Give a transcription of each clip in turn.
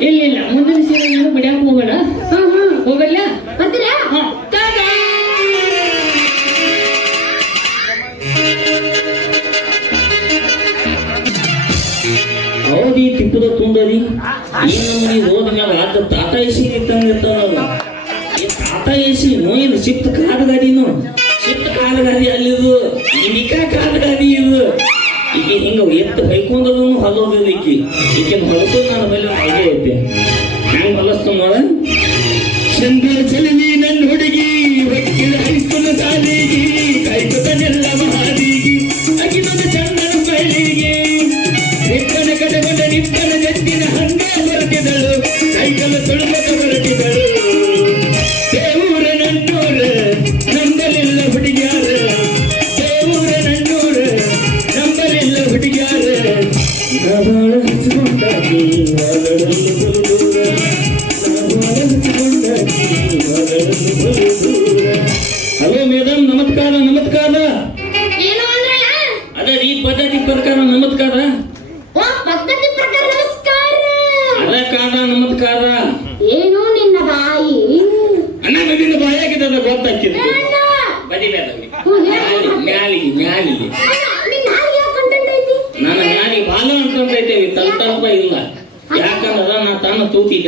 ಇಲ್ಲ ಇಲ್ಲ? ಮುಂದಿನ ಸೀರೆ ಬಿಡಕ್ ಹೋಗೋಣ ಹೋಗಲ್ಲ? ಅಂತೀರ? ಹೌದಿ ತಿಪ್ಪದ ತುಂದರಿ ಏನು ನೀ ಹೋದ ಮೇಲೆ ಆದ ತಾತ ಎಸಿ ನಿಂತಂಗಿರ್ತಾನಲ್ಲ ಈ ತಾತ ಎಸಿ ಏನು ಸಿಪ್ತಕ? ಈಗ ಹಿಂಗ ಎತ್ತು ಹೈಕೊಂಡ್ರೂ ಹಲ್ಲೋದಿಲ್ಲ ಈಕಿ. ಈಕಿನ ಹೊಲಸೋದು ನನ್ನ ಮೇಲೆ ಐಡಿಯಾ ಐತೆ ಹೆಂಗ್ ಹೊಲಸ್ತು ಮಾಡ. ಚಂದ್ರ ಚಲನಿ.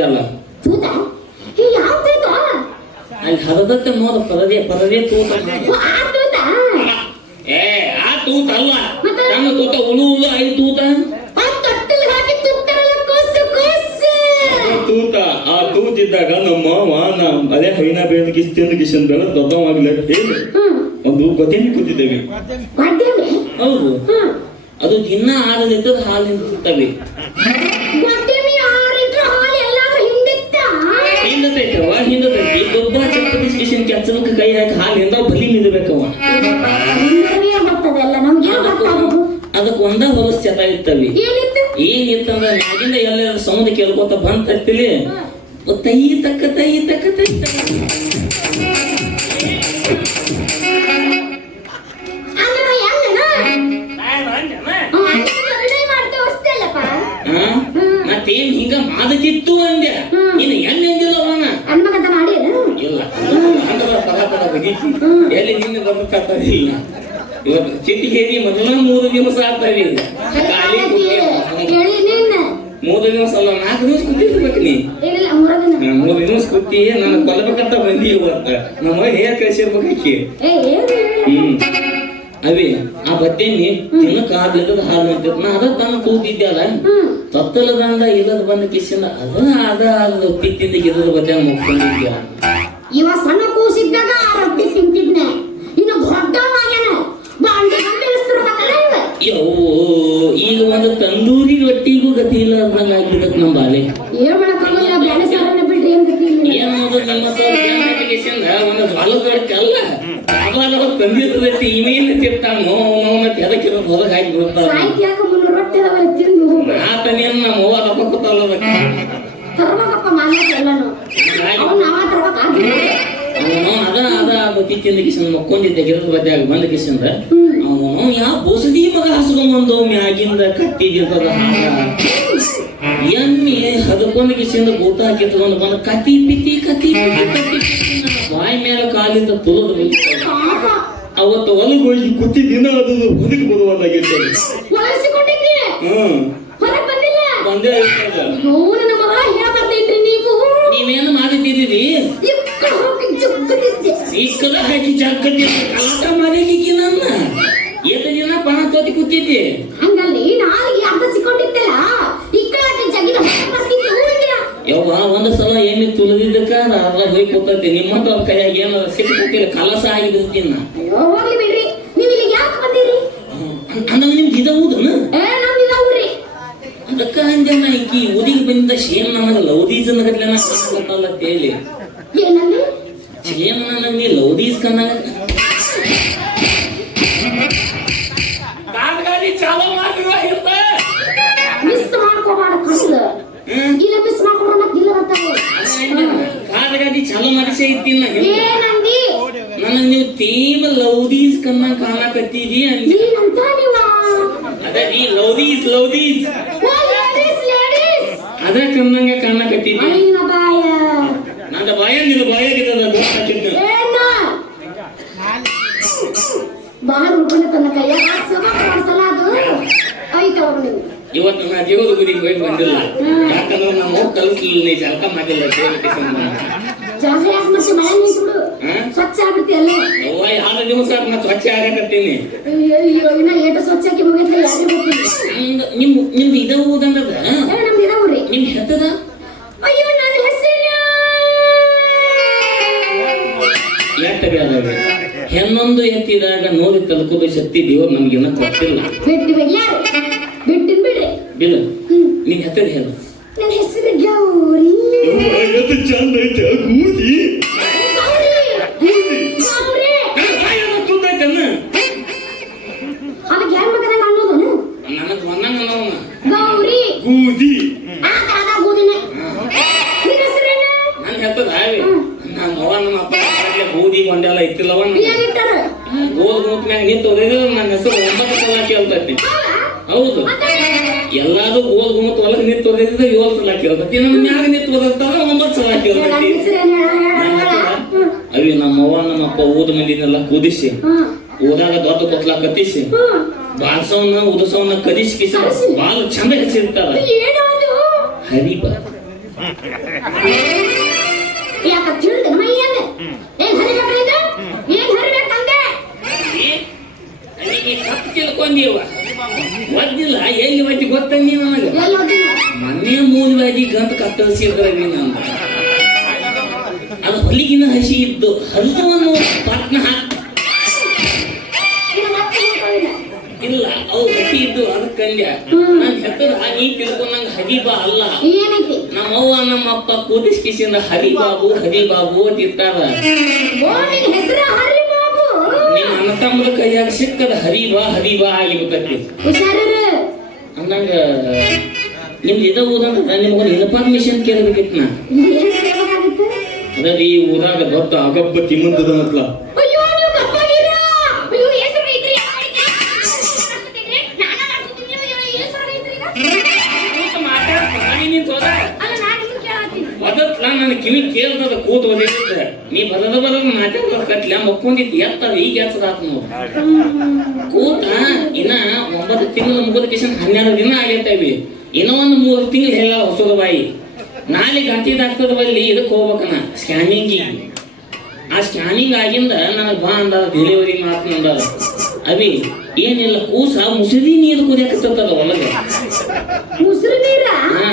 ಹದದಂತೆ ತೂತ? ಏ, ಯಾವ ತೂತ? ಅಲ್ಲಿ ಹರದತ್ತೆ ನೋಡ ಪರದೆ ಪರದೆ ತೂತ ಆ ತೂತ? ಏ ಆ ತೂತ ಅಲ್ಲ? ನನ್ನ ತೂತ ಉಳು ಉಳು ಐ ತೂತ. ತೂತ ಆ ತೂತಿದ್ದಾಗ ನಮ್ಮ ಮಾವ ನಾ ಅದೇ ಹೈನ ಬೇದ ಕಿಸ್ತಿಂದ ಕಿಶನ್ ಬೇಡ ದೊಡ್ಡವಾಗ್ಲ ಹೇಳಿ ಒಂದು ಗೊತ್ತೇನಿ ಕೂತಿದ್ದೇವೆ? ಹೌದು. ಅದು ದಿನ ಆರು ಲೀಟರ್ ಹಾಲಿನ ತೂತವೆ ಕೈ ಹಾಕಿ ಹಾಲಿಂದ ಬಲಿ ಗೊತ್ತಾಗೋದು? ಅದಕ್ಕೆ ಒಂದ ಹೊಲಸ್ ಚಟ ಇರ್ತವಿ ಏನಿತ್ತು? ಏನಿತ್ತಂದ್ರ ನಾಗಿಂದ ಎಲ್ಲ ಸೌಂಡ್ ಕೇಳ್ಕೊತ ಬಂದ್ ತಟ್ಟಿಲಿ ತೈ ತಕ್ಕ ತೈ ತಕ್ಕ ತೈ. ಮತ್ತೇನ್ ಹಿಂಗ ಮಾದಕಿತ್ತು ಅಂದ್ಯ? ಇನ್ನು ಎಲ್ಲಿ ಅಂದಿಲ್ಲ ಅವನ? ಇಲ್ಲ. ಬಗೀತಿ ಎಲ್ಲಿ ನಿನ್ನೆ ಬರ್ಬೇಕಾಗ್ತದಿಲ್ಲ ಇವತ್ತು ಚಿಟ್ಟಿ ಹೇರಿ ಮೊದಲ ಮೂರು ದಿವಸ ಆಗ್ತಾವೆ ಖಾಲಿ ಮೂರು ದಿವಸ ಅಲ್ಲ ನಾಲ್ಕು ದಿವಸ ಕೂತಿರ್ಬೇಕು ನೀ. ಮೂರ ದಿವಸ ಕೂತಿ ನಾನು ಕೊಲ್ಲಬೇಕಂತ ಬಂದಿ ಇವತ್ತ ನಮ್ಮ ಹೇರ್ ಕಳಿಸಿರ್ಬೇಕಾಕಿ. ಹ್ಮ್. ಅವಿ ಆ ಬಟ್ಟೆನಿ ತಿನ್ನಕ್ ಆಗ್ಲಿಲ್ಲದ ಹಾಲು ನಿಂತಿತ್ತು ನಾ ಅದ ತಾನು ಕೂತಿದ್ದಲ್ಲ ತತ್ತಲದಂದ ಇಲ್ಲದ ಬಂದ ಕಿಸಿನ ಅದ ಅದ ಅದು ಪಿತ್ತಿಂದ ಗಿಡದ ಬಟ್ಟೆ ಮುಕ್ಕೊಂಡಿದ್ಯಾ ಇವ ಸಣ್ಣ ಕೂಸಿದ್ದಾಗ ಆ ರೊಟ್ಟಿ ತಿಂತಿದ್ನೆ ಇನ್ನು ದೊಡ್ಡವಾಗ್ಯಾನ ಬಾಂಡೆ ಬಂದು ಇಳಿಸ್ತಿರ್ಬೇಕಲ್ಲ ಇವ ಯವ್ವೋ ಈಗ ಒಂದು ತಂದೂರಿ ರೊಟ್ಟಿಗೂ ಗತಿ ಇಲ್ಲ ಅಂದಂಗ ಆಗ್ಬಿಡತ್ ನಮ್ಮ ಬಾಲೆ ಒಂದು ಹೊಲದ ರೊಟ್ಟಿ ಅಲ್ಲ ಯಾವಾಗ ತಂದಿದ ರೊಟ್ಟಿ ಇವೇನು ಮತ್ತೆ ಹೊಲಗೆ ಹಾಕಿ ತಿಂದು ಆತನೇನ್ ನಮ್ಮ ಅವ್ವ ಅವ್ನು ಅದ ಅದ ಬತ್ತಿ ತಿಂದ ಕಿಶನ್ ಮಕ್ಕೊಂಡಿದ್ದೆ ಗಿಡದ ಬದ್ದಾಗ ಬಂದ ಕಿಶನ್ ಅವನು ಯಾವ ಬೊಸದಿ ಹಸ್ಕೊಂಬಂದು ಮ್ಯಾಗಿಂದ ಕಟ್ಟಿಗಿರ್ತದ ಎಮ್ಮಿ ಹದಕೊಂದ ಕಿಶಿಂದ ಊಟ ಕಿತ್ಕೊಂಡು ಬಂದ ಕತಿ ಪಿತಿ ಕತಿ ಬಾಯಿ ಮೇಲೆ ಕಾಲಿಂದ ತುಳಿದು ಅವತ್ತು ಹೊಲಗೆ ಹೋಗಿ ಕುತ್ತಿ ದಿನ ಅದು ಒಳಸಿಕೊಂಡಿದ್ದೆ ಹ್ಮ್ ನೀವೇನು ಮಾಡಿದ್ದೀರಿ ಇಕ್ಕದ ಹಾಕಿ ಜಾಗತಿ ಆಟ ನನ್ನ ದಿನ ಕೂತಿದ್ದಿ? ಹಂಗಲ್ಲಿ ನಾನು ಈ ಅರ್ಧ ಸಿಕ್ಕೊಂಡಿದ್ದಲ್ಲ ಇಕ್ಕಳಾಟಿ ಜಗಿದ ಬರ್ತಿತ್ತು ಅಂದಿರ ಯವ್ವ ಒಂದು ಸಲ ಏನು ತುಳಿದಿದ್ದಕ್ಕ ಅರ್ಧ ಹೋಗಿ ಕೂತೈತಿ ನಿಮ್ಮಂತ ಅವ್ರ ಕೈಯಾಗ ಏನು ಸಿಕ್ಕಿಲ್ಲ ಕಲಸ ಆಗಿ ಬಿಡ್ತೀನಿ ನಾ. ಅಯ್ಯೋ ಹೋಗ್ಲಿ ಬಿಡ್ರಿ. ನೀವು ಇಲ್ಲಿಗೆ ಯಾಕೆ ಬಂದಿರಿ? ಅಂದ ನಿಮ್ಗೆ ಇದ ಊದನ? ಅದಕ್ಕ ಅಂಜನ ಈಕಿ ಉದಿಗೆ ಬಂದ ಶೇಮ್ ನನಗ ಲೌದೀಸ್ ಅನ್ನಗತ್ಲೆ ಕಾಣಲ್ಲ ತೇಲಿ ಏನಲ್ಲಿ ಶೇಮ್ ನನಗ ನೀ ಲೌದೀಸ್ ಕನ್ನಗ ಲೌದೀಸ್ ಕನ್ನ ಕಾಣಕತ್ತೀರಿ ಅಂದಿ ಏನಂತ ನೀವ ಅದ ನೀ ಲೌದೀಸ್ ಲೌದೀಸ್ ಓ ಲೇಡೀಸ್ ಲೇಡೀಸ್ ಅದ ಕನ್ನಂಗ ಕಾಣಕತ್ತೀರಿ ಅಯ್ಯನ ಬಾಯ ನನ್ನ ಬಾಯ ನಿನ್ನ ಬಾಯಾಗಿದ್ದದ ಗೊತ್ತಾಕಿದ್ದು ಏನ ಬಾಳ ಉಳ್ಕೊಂಡ ತನ್ನ ಕೈಯಾಗ ಸಭಾ ಮಾಡ್ಸಲ್ಲ ಅದು ಐತ ಅವ್ರು ನೀವು ಇವತ್ತು ನಾ ದೇವರ ಗುಡಿಗೆ ಹೋಗಿ ಬಂದಿಲ್ಲ ಯಾಕಂದ್ರೆ ನಮ್ಮ ಅವ್ವ ಕಲಿಸ್ಲಿಲ್ಲ ನೀ ಜಳಕ ಮಾಡಿಲ್ಲ ದೇವರಿಗೆ ಸಂಬಂಧ ಜಾಗ ಯಾಕೆ ಮತ್ತೆ ಮಳೆ ನಿಂತ್ಬಿಡು ಹಾ? ಸ್ವಚ್ಛ ದಿವಸ ನಾ ಸ್ವಚ್ಛ ಆಗಕತ್ತೀನಿ ಅಯ್ಯೋ ಅಯ್ಯೋ ಇನ್ನ ಏಟು ಮುಗಿದ್ರೆ ಯಾರಿಗೂ ಗೊತ್ತಿಲ್ಲ? ಹಂಗ ನಿಮ್ ನಿಮ್ದು ಇದ ಊದಂದದ ಏ, ನಮ್ದು ಇದ ಊರಿ. ನಿಮ್ ಹೆತ್ತದ? ಅಯ್ಯೋ ನನ್ನ ಹೆಣ್ಣೊಂದು ಎತ್ತಿದಾಗ ನೋಡಿ ತಲುಪುವ ಶಕ್ತಿ ದೇವ್ರು ನಮ್ಗೆ ಕೊಟ್ಟಿಲ್ಲ. ಬಿಟ್ಟು ಬಿಡ್ಲಾರ ಬಿಡು. ಬಿಡ್ರಿ ಬಿಲ್ಲ ಹೆತ್ತದ ಹೇಳು. ನನ್ನ ಹೆಸರು ಗೌರಿ. ಚಂದ ಐತೆ. ಎಲ್ಲಾರು ಓದ್ ಗುಮತ್ ಒಳಗೆ ನಿಂತು ಓದಿದ್ರೆ ಏಳು ಸಲ ಕೇಳ್ತತಿ ನಮ್ಮ ಮ್ಯಾಗ ನಿಂತು ಓದಿರ್ತಾರ ಒಂಬತ್ತು ಸಲ ಕೇಳ್ತತಿ ಅವಿ ನಮ್ಮ ಅವ್ವ ನಮ್ಮ ಅಪ್ಪ ಊದ ಮಂದಿನೆಲ್ಲ ಕುದಿಸಿ ಓದಾಗ ಊದಾಗ ದೊಡ್ಡ ಕೊತ್ಲ ಕತ್ತಿಸಿ ಹ್ಮ್ ಬಾಳ್ಸವನ್ನ ಉದಸವನ್ನ ಕದಿಸಿ ಕಿಸ ಬಾಳ ಚಂದ ಹಚ್ಚಿರ್ತಾರ ಹರಿ ಬ. ಹರಿಬ ಏನ್ ಹರಿಬೇಕಂದ ತಿಳ್ಕೊಂಡೀವ ಒದ್ದಿಲ್ಲ ಎಲ್ಲಿ ಒದ್ದಿ ಗೊತ್ತಂದಿ ನನಗ? ಎಲ್ಲ ಮೊನ್ನೆ ಮನೆ ಮೂಲವಾಗಿ ಗಂತ ಕತ್ತರಿಸಿದ್ರೆ ನೀನು ಅದು ಹೊಲಿಗಿನ ಹಸಿ ಇದ್ದು ಹರಿದು ಅನ್ನೋ ಪಟ್ನ ಹಾಕ್. ಇಲ್ಲ ಅವು ಹಸಿ ಇದ್ದು ಅದಕ್ಕಂದ್ಯ ಹ್ಮ್. ನಾನು ಹೆತ್ತದ ಹಾಗೆ ತಿಳ್ಕೊಂಡಂಗ ಹರಿಬಾ ಅಲ್ಲ. ನಮ್ಮವ್ವ ನಮ್ಮ ಅವ್ವ ನಮ್ಮ ಅಪ್ಪ ಕೂದಿಸ್ಕಿಸಿಂದ ಹರಿಬಾಬು ಹರಿಬಾಬು ಅಂತ ಇರ್ತಾರ. ಅಣ್ಣ ತಮ್ಮದ ಕೈಯಾಗ ಸಿಕ್ಕದ ಹರಿಬಾ ಹರಿಬಾ ಆಗಿಬಿಟ್ಟೈತಿ ಅಂದಂಗ ನಿಮ್ದು ಇದ ಊದಂದ್ರ ನಿಮ್ಗೊಂದು ಇನ್ಫಾರ್ಮೇಶನ್ ಕೇಳಬೇಕಿತ್ತು ನಾ ಅದ ಈ ಊರಾಗ ದೊಡ್ಡ ಅಗಬ್ಬ ತಿಮ್ಮಂತದ ಮತ್ಲ ಅಯ್ಯೋ ಮೊದಲ ನನ್ನ ಕಿವಿ ಕೇಳ್ತದ ಕೂತು ಓದಿದ್ದ ನೀ ಬರದ ಬರದ ಮಾತಾಡ್ತಾರ ಕಟ್ಲ ಮಕ್ಕೊಂದಿತ್ತು ಎತ್ತದ ಈಗ ಎತ್ತದಾತ ನೋಡು. ಕೂತ ಇನ್ನ ಒಂಬತ್ತು ತಿಂಗಳು ಮುಗಿದ ಕಿಶನ್ ಹನ್ನೆರಡು ದಿನ ಬಿ ಇನ್ನೂ ಒಂದು ಮೂರು ತಿಂಗಳು ಹೇಳ ಹೊಸದ ಬಾಯಿ. ನಾಳೆ ಗಂಟೆ ಡಾಕ್ಟರ್ ಬಲ್ಲಿ ಇದಕ್ಕೆ ಹೋಗ್ಬೇಕನ ಸ್ಕ್ಯಾನಿಂಗ್ ಆ ಸ್ಕ್ಯಾನಿಂಗ್ ಆಗಿಂದ ನನಗೆ ಬಾ ಅಂದ ಡೆಲಿವರಿ ಮಾತನಂದ ಅವಿ ಏನಿಲ್ಲ ಕೂಸ ಮುಸುರಿ ನೀರು ಕುದಿಯಕತ್ತದ ಒಳಗೆ. ಮುಸುರಿ ನೀರ? ಹಾ.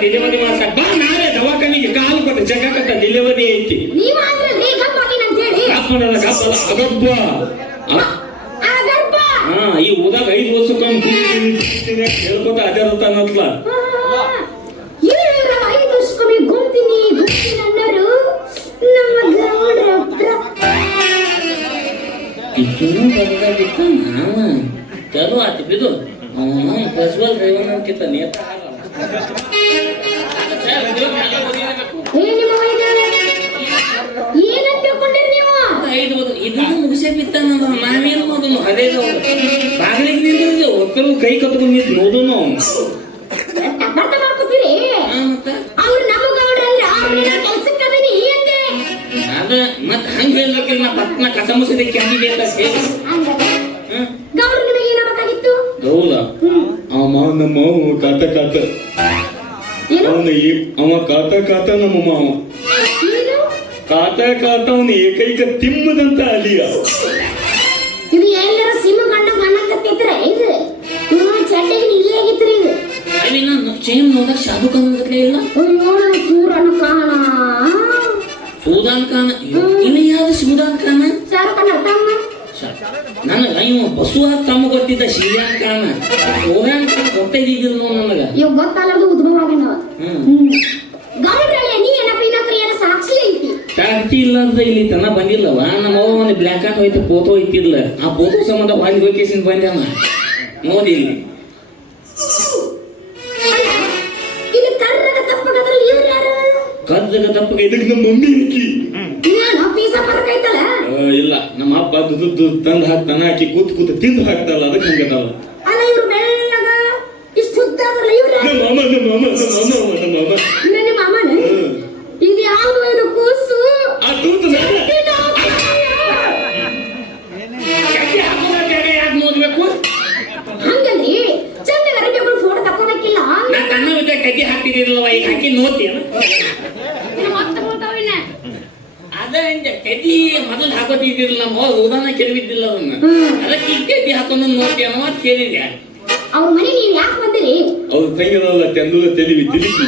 ಡೆಲಿವರಿ ಮಾಡ್ಸ ಬಾ ನಾಳೆ ದವಾಖಾನಿಗೆ ಕಾಲು ಕೊಟ್ಟ ಜಗಕತ್ತ ಡೆಲಿವರಿ ಐತಿ. ನೀವ್ ಆದ್ರಲ್ರಿ ಗಪ್ಪಾಗಿನ ಅಂತ ಹೇಳಿ. ಗಾಬ್ ಮಾಡಲ್ಲ ಗಾಬ್ ಅಲ್ಲ ಆ ಗರ್ಭ ಹಾ ಈ ಊದಾಗ ಐದು ವರ್ಷಕ್ಕೊಮ್ಮೆ ಹೇಳ್ಕೊತ ಅದೇ ಅನ್ನತ್ಲ ಇವ್ರ ಐದು ವರ್ಷಕ್ಕೊಮ್ಮೆ ಗುಂತೀನಿ ಗುಂತೀನಿ ಅನ್ನೋರು ನಮ್ಮ ಗೌಡ್ರ ಹತ್ರ. ಇದನ್ನು ಬದಲಾಗಿತ್ತ ನಾವ? ತರು ಆತು ಬಿದು ಅವನು ಪ್ರಜ್ವಲ್ ರೇವಣ್ಣ ಅಂಕಿತ ನೇತ ಏ ನಿಮ್ಮ ವೈದ್ಯರೇ, ಏನಂತ ತಿಳ್ಕೊಂಡಿರಿ ನೀವು? ಐದು ಇದನ್ನು ಮುಗಿಸೇ ಬಿತ್ತ ನಾವೇನು ಮಾಡೋನು ಅದೇ ಬಾಗಿಲಿಗೆ ನಿಂತಿದ್ದೆ ಒಕ್ಕಲು ಕೈ ಕತ್ಕೊಂಡು ನಿಂತು ನೋದನು ಅವನು. ಮತ್ತೆ? ಅಂದೆ ಅದ ಮತ್ ಹಂಗ ಹೇಳ್ಬೇಕಿಲ್ಲ ನಾ ಪಟ್ನ ಕಸ ಮುಸದೆ ಅಂತ ಹೇಳಿ ಕಾತ ಕಾತ ನಮ್ಮ ಮಾವ ಕಾತ ಕಾತ ಅವನ ಏಕೈಕ ತಿಮ್ಮದಂತ ಅಲಿಯ. ಇದು ಎಲ್ಲರ ಸಿಂಹ ಗಂಡ ಗಂಡ ಕತ್ತಿದ್ರ ಇದು ಚಡ್ಡಿಗೆ ಇಲ್ಲೇ ಆಗಿತ್ರಿ ಇದು ನಾನು ಚೇಮ್ ನೋಡಕ್ ಇಲ್ಲ. ಸೂರನ ಕಾಣ. ಸೂದಾನ್ ಖಾನ ಇವ ಯಾವ್ದು ಸೂದಾನ್ ಖಾನ ಶಾರುಖ್ ತಮ್ಮ ನನಗ ಇವ ಬಸು ತಮ್ಮ ಗೊತ್ತಿದ್ದ ಶಿವ್ಯಾನ್ ಖಾನ ಸೂರ್ಯಾನ್ ಖಾನ ಗೊತ್ತಾಗಿದ್ದಿಲ್ಲ ನೋಡ್ ನನಗ. ಇವ್ ಆಗ್ಯಾನ ಹ್ಮ್ ಹ್ಮ್ ಗೌಡ್ರಲ್ಲೇ ನೀ ಏನಪ್ಪ ಇನ್ನತ್ರ ಏನ ಸಾಕ್ಷಿ ಐತಿ ಟ್ಯಾಕ್ಟಿ ಇಲ್ಲಾರ್ದ ಇಲ್ಲಿ ತನ ಬಂದಿಲ್ಲವ ನಮ್ಮ ಒಂದು ಬ್ಲ್ಯಾಕ್ ಆಟ್ ಹೋಯ್ತು ಪೋತೋ ಇತ್ತಿರ್ಲ ಆ ಪೋತೋ ಸಂಬಂಧ ಹೊಂದಿ ಹೋಗಿ ಬಂದ್ಯಾವ ನೋಡಿ ಇಲ್ಲಿ. ಇಲ್ಲಿ ಕದ್ದಗ ತಪ್ಪಗ ಇದಕ್ಕೆ ನಮ್ಮ ಮಮ್ಮಿ ಹಾಕಿ ಇಲ್ಲ. ನಮ್ಮ ಅಪ್ಪ ದುಡ್ಡು ತಂದು ಹಾಕ್ತಾನ ಹಾಕಿ ಕೂತ್ ಕೂತ್ ತಿಂದು ಹಾಕ್ತಲ್ಲ ಅದಕ್ಕೆ ಹಂಗದಲ್ಲ? ನಮ್ಮ ಮಾಮ ನಮ್ಮ ಮಾಮ ನಮ್ಮ ಮಾಮ ನಮ್ಮ ಮಾಮ ಅದ ಕೆದಿ ಮೊದಲು ಹಾಕೋತಿದ್ದಿಲ್ಲ ನಮ್ಮ ಉದಾಹರಣೆ ಕೆಡವಿದ್ದಿಲ್ಲ ಅದನ್ನ. ಅದಕ್ಕೆ ಈ ಕೆದಿ ಹಾಕೊಂಡು ನೋಡ್ತೀಯ ಅಂತ ಕೇಳಿದೆ ಅವ್ರ ಮನೆ ನೀವು ಯಾಕೆ ಬಂದಿರಿ? ಅವ್ರ ತಂಗಿರಲ್ಲ ತೆಂದು ತೆಲಿವಿ ತಿಳಿಸಿ?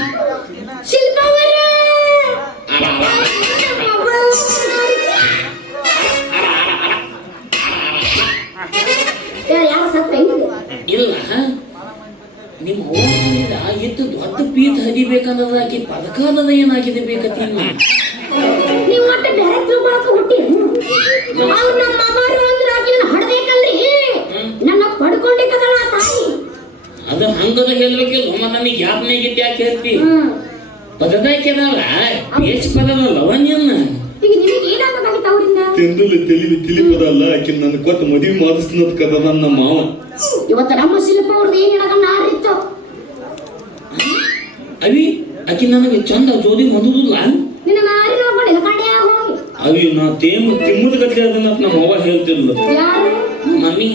ಇಲ್ಲ ನಿಮ್ಮ ಇತ್ತು ದೊಡ್ಡ ಪೀಠ ಹದಿಬೇಕನ್ನೋದು ಪದಕಾನದ ಪದಕಾಲದ ಏನಾಗಿದೆ ಬೇಕತ್ತೀನಿ? ಅದು ಹಂಗದ ಹೇಳ್ಬೇಕಿಲ್ಲ. ನನಗೆ ಯಾಪನಾಗಿದ್ದ ಯಾಕೆ ಹೇಳ್ತಿ? ಬೇಸ್ ಪದದ ಲವಣ್ಯನ್ನ ಈಗ ನಿಮಗೆ ಏನಾಗಬೇಕಾಗಿತ್ತು ಅವರಿಂದ? ತೆಂದುಲು ತಿಳಿವಿ ತಿಳಿಪದಲ್ಲ ಆಕಿ ನನ್ನ ಕೊಟ್ಟು ಮದುವೆ ಮಾಡಿಸ್ನದ್ ಕದ ನನ್ನ ಮಾವ. ಇವತ್ತು ನಮ್ಮ ಶಿಲ್ಪ ಅವ್ರದ್ದು ಏನ್ ಹೇಳಕ ನಾರಿತ್ತು ಅವಿ ಆಕಿ ನನಗೆ ಚಂದ ಜೋಡಿ ನಿನ್ನ ನಾರಿ ನೋಡ್ಕೊಂಡು ಕಡೆ ಹೋಗಿ ಅವಿ ನಾ ತೇಮ ತಿಮ್ಮದ ಗಟ್ಲೆ ಅದನ್ನ ನಮ್ಮ ಅವ್ವ ಹೇಳ್ತಿರ್ಲ ಮಮ್ಮಿ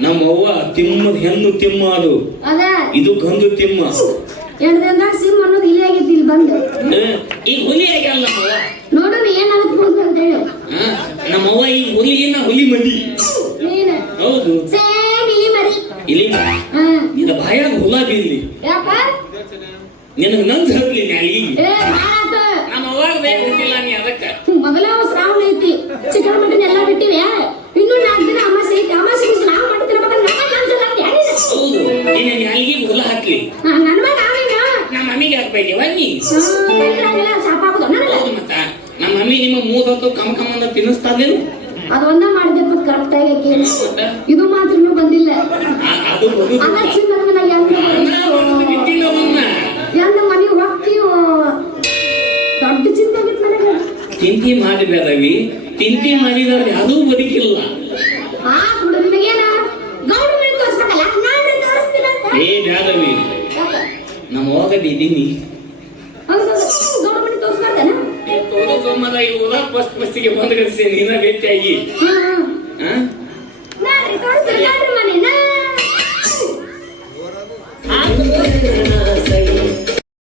ನಮ್ಮ ಅವ್ವ ತಿಮ್ಮದ ಹೆಣ್ಣು ತಿಮ್ಮ ಅದು. ಇದು ಗಂಡು ತಿಮ್ಮ. ಎರಡು ದಿನದಾಗ ಸಿಮ್ ಅನ್ನೋದು ಇಲ್ಲಿ ಆಗೈತಿ ಇಲ್ಲಿ ಬಂದು. ಈಗ ಹುಲಿ ನಮ್ಮ ವಂಗಿ ಮತ್ತ. ನಮ್ಮ ಮಮ್ಮಿ ನಿಮ್ಮ ಮೂರ್ ಹೊತ್ತು ಕಮ್ ಕಮ್ ಅಂತ ತಿನ್ನಿಸ್ತಾದೇನು ಅದು ಒಂದ ಮಾಡಿದೆ ಕರೆಕ್ಟ್ ಆಗಿ ಇದು ಮಾತ್ರ ಬಂದಿಲ್ಲ. ಅದು ಎಂದ ಮನೆ ಹೋಗ್ತಿ ದೊಡ್ಡ ಚಿಂತೆ ಮಾಡಿದಾರವಿ ಮಾಡಿದವ್ರು ಯಾರೂ ಬದುಕಿಲ್ಲ. ಆ ಗೌಡ ನಮ್ಮ ಹೋಗದ ಇದ್ದೀನಿ ಫಸ್ಟ್ ಫಸ್ಟಿಗೆ ಬಂದ್ ನೀನ ನಿನ್ನ ಭೇಟಿಯಾಗಿ ಹಾ